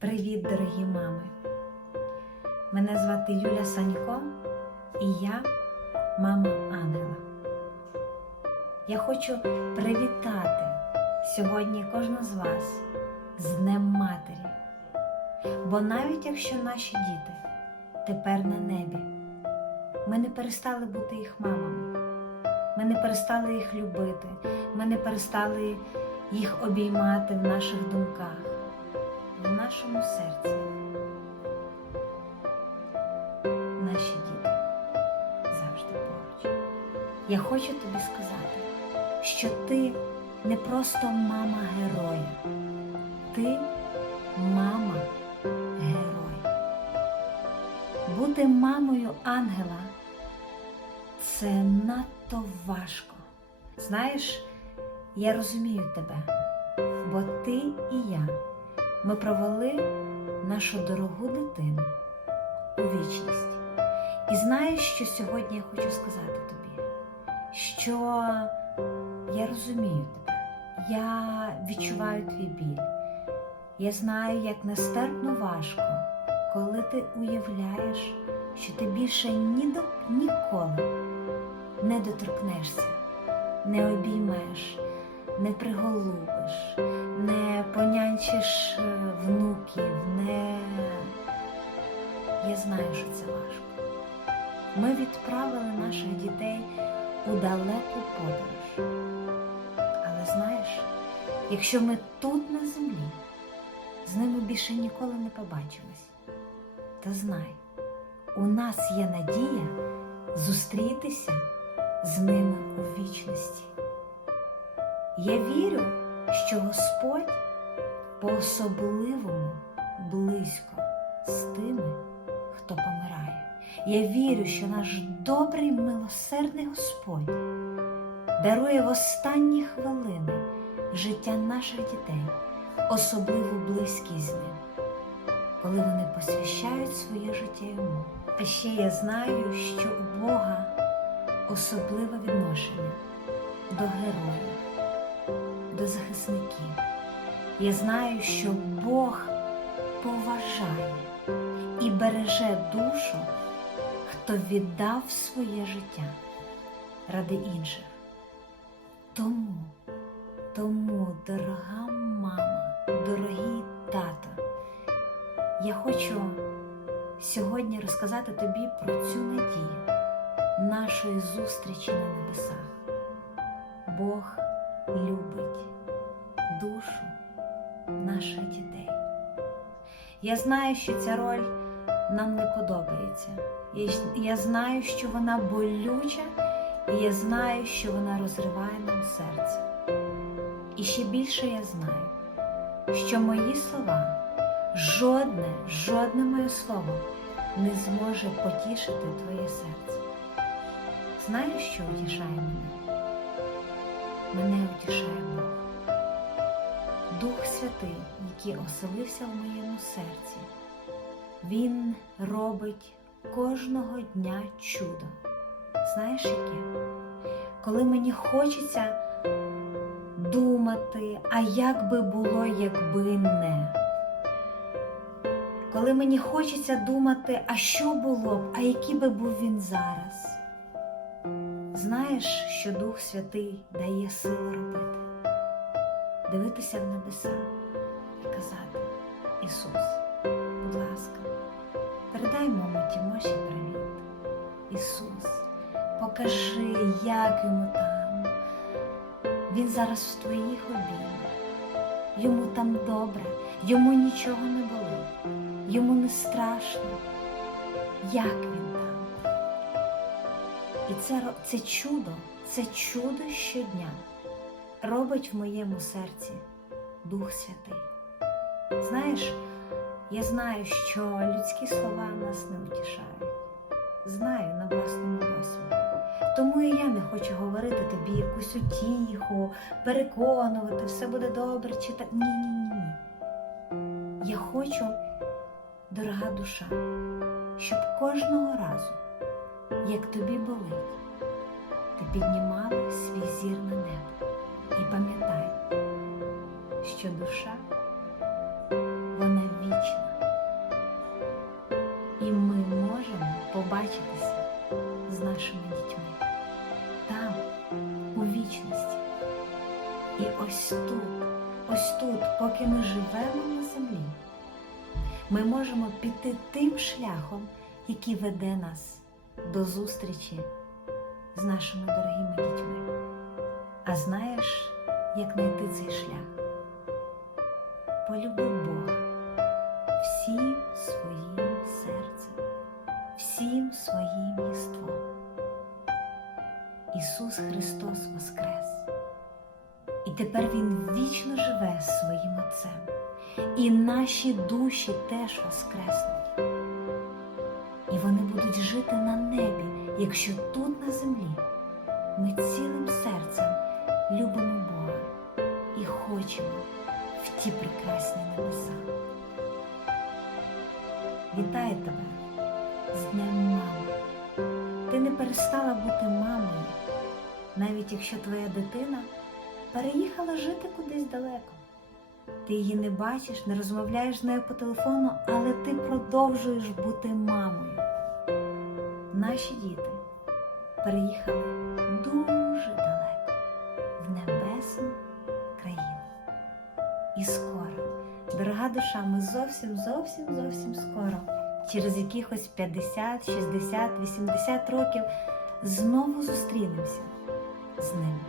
Привіт, дорогі мами! Мене звати Юля Санько і я мама Ангела. Я хочу привітати сьогодні кожну з вас з Днем Матері. Бо навіть якщо наші діти тепер на небі, ми не перестали бути їх мамами, ми не перестали їх любити, ми не перестали їх обіймати в наших думках, в нашому серці. Наші діти завжди поруч. Я хочу тобі сказати, що ти не просто мама героя, ти мама герой. Бути мамою ангела це надто важко. Знаєш, я розумію тебе, бо ти і я ми провели нашу дорогу дитину у вічність. І знаєш, що сьогодні я хочу сказати тобі, що я розумію тебе, я відчуваю твій біль. Я знаю, як нестерпно важко, коли ти уявляєш, що ти більше ні до, ніколи не доторкнешся, не обіймеш, не приголубиш, не понянчиш е, внуків, не. Я знаю, що це важко. Ми відправили наших дітей у далеку подорож. Але знаєш, якщо ми тут на землі, з ними більше ніколи не побачимось, то знай, у нас є надія зустрітися з ними у вічності. Я вірю, що Господь по-особливому близько з тими, хто помирає. Я вірю, що наш добрий милосердний Господь дарує в останні хвилини життя наших дітей, особливу близькість з ним, коли вони посвящають своє життя йому. А ще я знаю, що у Бога особливе відношення до героїв, до захисників. Я знаю, що Бог поважає і береже душу, хто віддав своє життя ради інших. Тому, тому, дорога мама, дорогий тато, я хочу сьогодні розказати тобі про цю надію нашої зустрічі на небесах. Бог любить душу наших дітей. Я знаю, що ця роль нам не подобається. Я, знаю, що вона болюча, і я знаю, що вона розриває нам серце. І ще більше я знаю, що мої слова, жодне, жодне моє слово не зможе потішити твоє серце. Знаєш, що утішає мене? Мене утішає Бог. Дух Святий, який оселився в моєму серці, Він робить кожного дня чудо. Знаєш яке? Коли мені хочеться думати, а як би було, якби не. Коли мені хочеться думати, а що було б, а який би був він зараз. Знаєш, що Дух Святий дає силу робити, дивитися в небеса і казати, Ісус, будь ласка, передай мамі Тімоші привіт. Ісус, покажи, як йому там. Він зараз в твоїх обіймах. Йому там добре, йому нічого не болить, йому не страшно. Як він? І це, це чудо, це чудо щодня робить в моєму серці Дух Святий. Знаєш, я знаю, що людські слова нас не утішають. Знаю на власному досвіді. Тому і я не хочу говорити тобі якусь утіху, переконувати, все буде добре чи так. Ні, ні, ні. Я хочу, дорога душа, щоб кожного разу, як тобі болить, ти піднімала свій зір на небо і пам'ятай, що душа вона вічна, і ми можемо побачитися з нашими дітьми там, у вічності. І ось тут, ось тут, поки ми живемо на землі, ми можемо піти тим шляхом, який веде нас до зустрічі з нашими дорогими дітьми. А знаєш, як знайти цей шлях? Полюби Бога всім своїм серцем, всім своїм єством. Ісус Христос Воскрес. І тепер Він вічно живе з своїм Отцем. І наші душі теж воскреснуть. Будуть жити на небі, якщо тут на землі ми цілим серцем любимо Бога і хочемо в ті прекрасні небеса. Вітаю тебе з Днем Мами. Ти не перестала бути мамою, навіть якщо твоя дитина переїхала жити кудись далеко. Ти її не бачиш, не розмовляєш з нею по телефону, але ти продовжуєш бути мамою. Наші діти переїхали дуже далеко в небесну країну. І скоро, дорога душа, ми зовсім, зовсім, зовсім скоро, через якихось 50, 60, 80 років знову зустрінемося з ними.